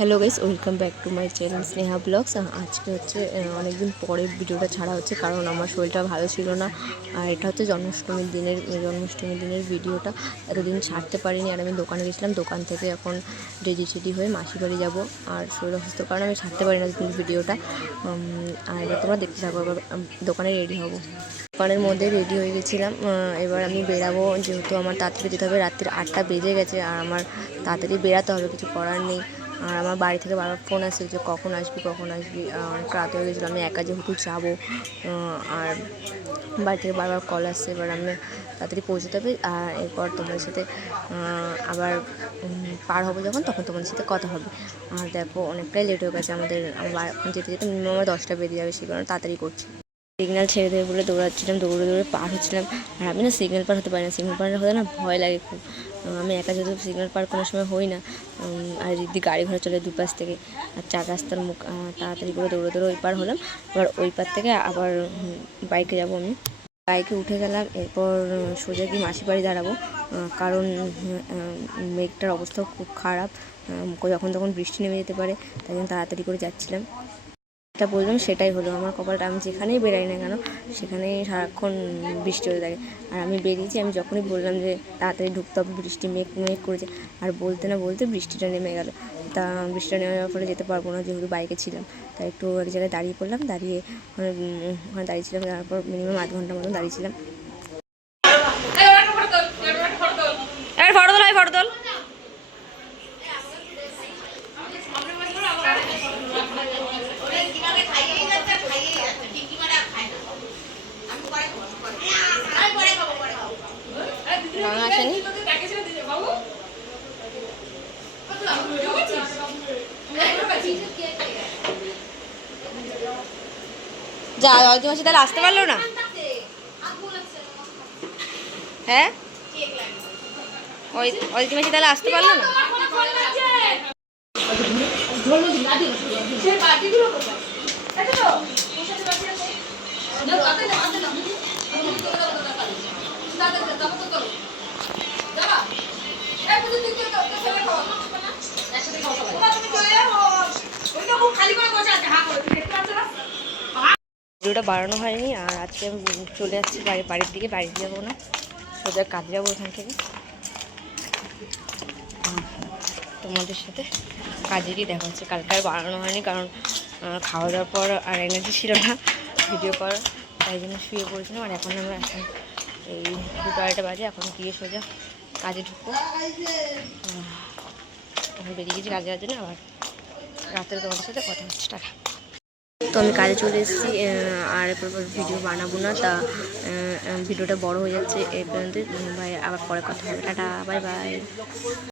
Hello guys, welcome back to my channel Sneha vlogs. আজকে হচ্ছে অনেকদিন পরে ভিডিওটা ছাড়া হচ্ছে, কারণ আমার শরীরটা ভালো ছিল না। আর এটা হচ্ছে জন্মাষ্টমীর দিনের ভিডিওটা এতদিন ছাড়তে পারিনি। আর আমি দোকানে গেছিলাম, দোকান থেকে এখন রেডি হয়ে মাসির বাড়ি যাবো। আর শরীর অসুস্থর কারণে আমি ছাড়তে পারি না ভিডিওটা। আর এবার তোমরা দেখতে থাকো। এবার দোকানে রেডি হব। দোকানের মধ্যে রেডি হয়ে গেছিলাম। এবার আমি বেরাবো, যেহেতু আমার তাড়াতাড়ি যেতে হবে। রাত্রির 8টা বেজে গেছে আর আমার তাড়াতাড়ি বেরাতে হবে, কিছু করার নেই। আর আমার বাড়ি থেকে বারবার ফোন আসছে যে কখন আসবি। অনেক রাত হয়ে গেছিলো, আমি একা যেহেতু যাবো। আর বাড়ি থেকে বারবার কল আসছে। এবার আমি তাড়াতাড়ি পৌঁছতে হবে। আর এরপর তোমাদের সাথে আবার পার হবো যখন, তখন তোমাদের সাথে কথা হবে। আর দেখো অনেকটাই লেট হয়ে গেছে আমাদের। এখন যেতে মিনিমাম আমার 10টা বেজে যাবে, সেই কারণে তাড়াতাড়ি করছি। সিগন্যাল ছেড়ে দেবে বলে দৌড়াচ্ছিলাম, দৌড়ে পার হচ্ছিলাম। আর আমি না সিগন্যাল পার হতে পারি না, সিগন্যাল পার হতে না ভয় লাগে খুব। আমি একা যেহেতু সিগন্যাল পার কোনো সময় হই না। আর যদি গাড়ি ঘোড়া চলে দুপাশ থেকে, আর 4 রাস্তার মুখ, তাড়াতাড়ি করে দৌড়ে ওই পার হলাম। এবার ওই পার থেকে আবার বাইকে যাব। আমি বাইকে উঠে গেলাম। এরপর সোজা গিয়ে মাসির বাড়ি দাঁড়াবো, কারণ মেঘটার অবস্থাও খুব খারাপ। যখন তখন বৃষ্টি নেমে যেতে পারে, তাই জন্য তাড়াতাড়ি করে যাচ্ছিলাম। যেটা বললাম সেটাই হলো আমার কপালটা। আমি যেখানেই বেরাই না কেন, সেখানেই সারাক্ষণ বৃষ্টি হতে থাকে। আর আমি বেরিয়েছি, আমি যখনই বললাম যে তাড়াতাড়ি ঢুকতে হবে, বৃষ্টি মেঘ করেছে। আর বলতে না বলতে বৃষ্টিটা নেমে গেল। তা বৃষ্টিটা নেমে যাওয়ার ফলে যেতে পারবো না, যেহেতু বাইকে ছিলাম। তাই একটু এক জায়গায় দাঁড়িয়ে পড়লাম, দাঁড়িয়ে ওখানে দাঁড়িয়েছিলাম। তারপর মিনিমাম 8 ঘন্টার মতন দাঁড়িয়েছিলাম। আসেনি যা অল্প মাসে তাহলে আসতে পারলো না। হ্যাঁ, অল্প মাসে তাহলে আসতে পারলো না। ভিডিওটা বাড়ানো হয়নি। আর আজকে আমি চলে যাচ্ছি বাড়ির দিকে। বাড়িতে যাবো না, সোজা কাজে যাবো ওখান থেকে। তোমাদের সাথে কাজে গিয়ে দেখা হচ্ছে। কালকে আর বাড়ানো হয়নি, কারণ খাওয়া দাওয়ার পর আর এনার্জি ছিল না ভিডিও করার, তাই জন্য শুয়ে পড়েছিলাম। আর এখন এই 2:30 বাজে, এখন গিয়ে সোজা কাজে ঢুকবো। এখন বেরিয়ে গেছি কাজে যাওয়ার জন্য। আবার রাত্রে তোমাদের সাথে কথা হচ্ছে। টাটা। তো আমি কাজে চলে এসেছি, আর এরপর ভিডিও বানাবো না। তা ভিডিওটা বড় হয়ে যাচ্ছে এই পর্যন্ত। ভাই আবার পরে কথা হবে। Tata, bye bye.